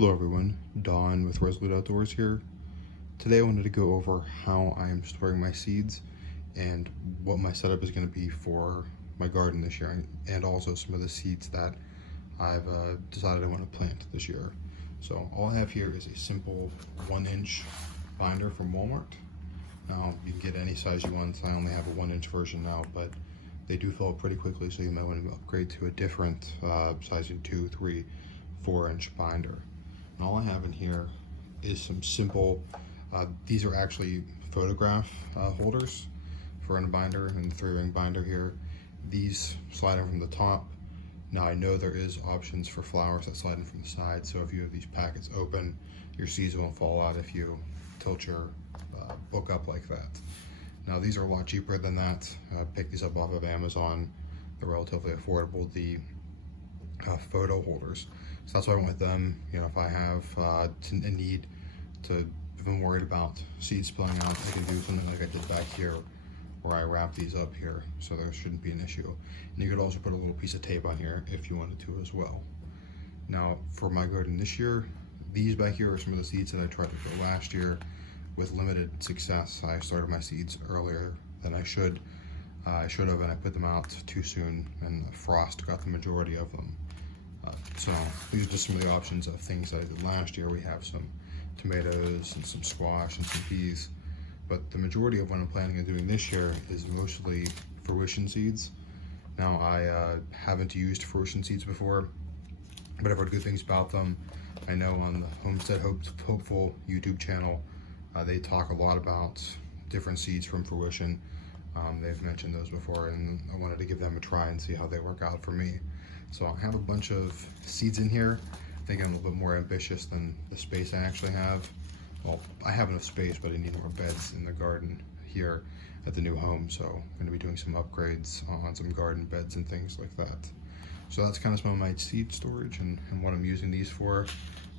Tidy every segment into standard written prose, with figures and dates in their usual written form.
Hello everyone, Don with Resolute Outdoors here. Today I wanted to go over how I am storing my seeds and what my setup is going to be for my garden this year, and also some of the seeds that I've decided I want to plant this year. So all I have here is a simple 1-inch binder from Walmart. Now you can get any size you want. I only have a 1-inch version now, but they do fill up pretty quickly, so you might want to upgrade to a different size 2, 3, 4-inch binder. And all I have in here is some simple, these are actually photograph holders for in a binder, and the 3-ring binder here. These slide in from the top. Now I know there is options for flowers that slide in from the side, so if you have these packets open, your seeds won't fall out if you tilt your book up like that. Now these are a lot cheaper than that. Pick these up off of Amazon. They're relatively affordable. The photo holders. So that's why I went with them. You know, if I have a need to, if I'm worried about seeds spilling out, I can do something like I did back here, where I wrap these up here, so there shouldn't be an issue. And you could also put a little piece of tape on here if you wanted to as well. Now, for my garden this year, these back here are some of the seeds that I tried to grow last year with limited success. I started my seeds earlier than I should. I should have, and I put them out too soon, and the frost got the majority of them. So these are just some of the options of things that I did last year. We have some tomatoes and some squash and some peas, but the majority of what I'm planning on doing this year is mostly Fruition Seeds. Now I haven't used Fruition Seeds before, but I've heard good things about them. I know on the Homestead Hopeful YouTube channel, they talk a lot about different seeds from Fruition. They've mentioned those before, and I wanted to give them a try and see how they work out for me. So I have a bunch of seeds in here. I think I'm a little bit more ambitious than the space I actually have. Well, I have enough space, but I need more beds in the garden here at the new home. So I'm going to be doing some upgrades on some garden beds and things like that. So that's kind of some of my seed storage and what I'm using these for.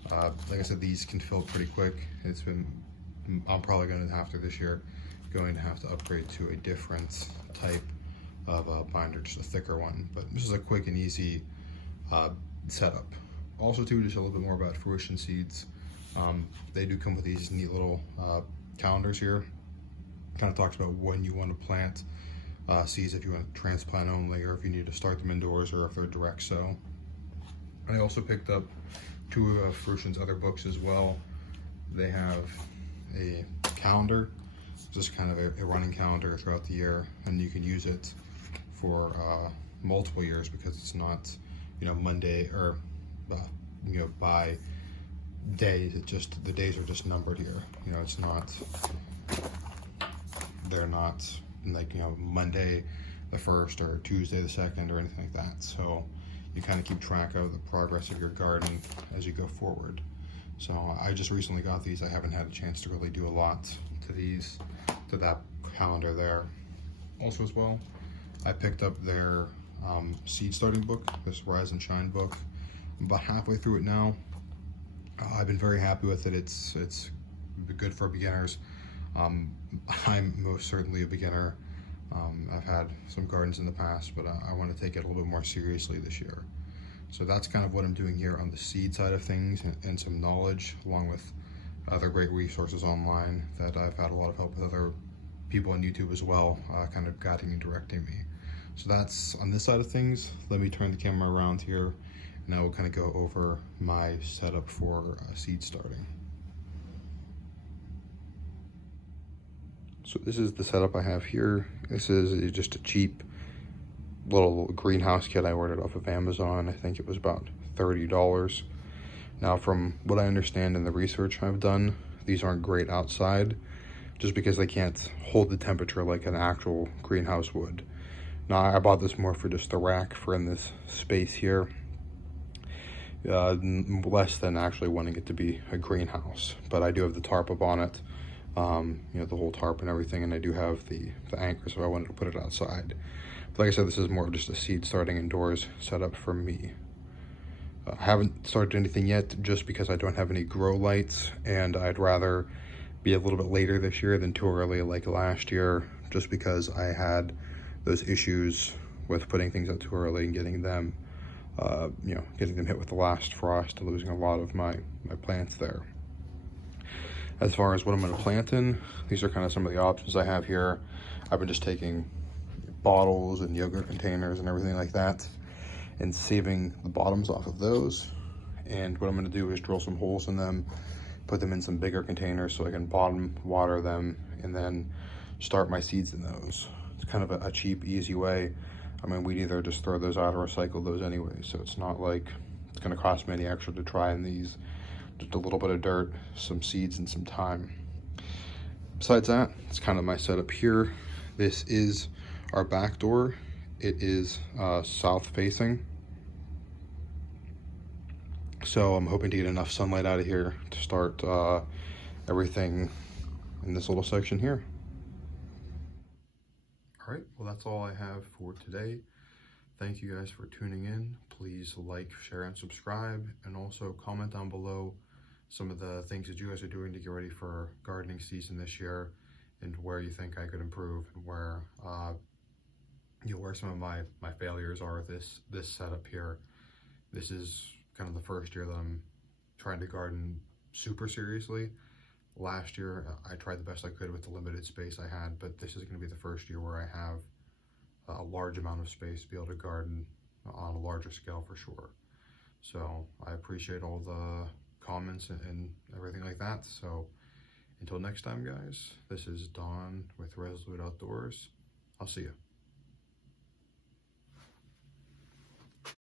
Like I said, these can fill pretty quick. I'm probably going to have to this year, going to have to upgrade to a different type of binder, just a thicker one, but this is a quick and easy setup. Also too, just a little bit more about Fruition Seeds. They do come with these neat little calendars here. Kind of talks about when you want to plant seeds, if you want to transplant only, or if you need to start them indoors, or if they're direct sow. I also picked up 2 of Fruition's other books as well. They have a calendar, just kind of a running calendar throughout the year, and you can use it for multiple years, because it's not, you know, Monday or you know, by days. It just, the days are just numbered here. You know, it's not, they're not like, you know, Monday the 1st or Tuesday the 2nd or anything like that. So you kind of keep track of the progress of your garden as you go forward. So I just recently got these. I haven't had a chance to really do a lot to these, to that calendar there. Also as well, I picked up their seed starting book, this Rise and Shine book. I'm about halfway through it now. I've been very happy with it. It's good for beginners. I'm most certainly a beginner. I've had some gardens in the past, but I want to take it a little bit more seriously this year. So that's kind of what I'm doing here on the seed side of things, and some knowledge, along with other great resources online that I've had a lot of help with other people on YouTube as well, kind of guiding and directing me. So that's on this side of things. Let me turn the camera around here, and I will kind of go over my setup for seed starting. So this is the setup I have here. This is just a cheap little greenhouse kit I ordered off of Amazon. I think it was about $30. Now, from what I understand in the research I've done, these aren't great outside, just because they can't hold the temperature like an actual greenhouse would. Now, I bought this more for just the rack for in this space here, less than actually wanting it to be a greenhouse. But I do have the tarp up on it, you know, the whole tarp and everything, and I do have the anchor, so I wanted to put it outside. But like I said, this is more of just a seed starting indoors setup for me. I haven't started anything yet, just because I don't have any grow lights, and I'd rather be a little bit later this year than too early like last year, just because I had those issues with putting things out too early and getting them you know, getting them hit with the last frost and losing a lot of my plants there. As far as what I'm going to plant in, these are kind of some of the options I have here. I've been just taking bottles and yogurt containers and everything like that and saving the bottoms off of those. And what I'm going to do is drill some holes in them, put them in some bigger containers so I can bottom water them and then start my seeds in those. It's kind of a cheap, easy way. I mean, we'd either just throw those out or recycle those anyway, so it's not like it's going to cost me any extra to try in these. Just a little bit of dirt, some seeds, and some time. Besides that, it's kind of my setup here. This is our back door. It is south facing, so I'm hoping to get enough sunlight out of here to start everything in this little section here. All right, well, that's all I have for today. Thank you guys for tuning in. Please like, share, and subscribe, and also comment down below some of the things that you guys are doing to get ready for gardening season this year, and where you think I could improve, and where where some of my failures are with this setup here. This is kind of the first year that I'm trying to garden super seriously. Last year I tried the best I could with the limited space I had, but this is going to be the first year where I have a large amount of space to be able to garden on a larger scale for sure. So I appreciate all the comments and everything like that. So until next time, guys, this is Don with Resolute Outdoors. I'll see you.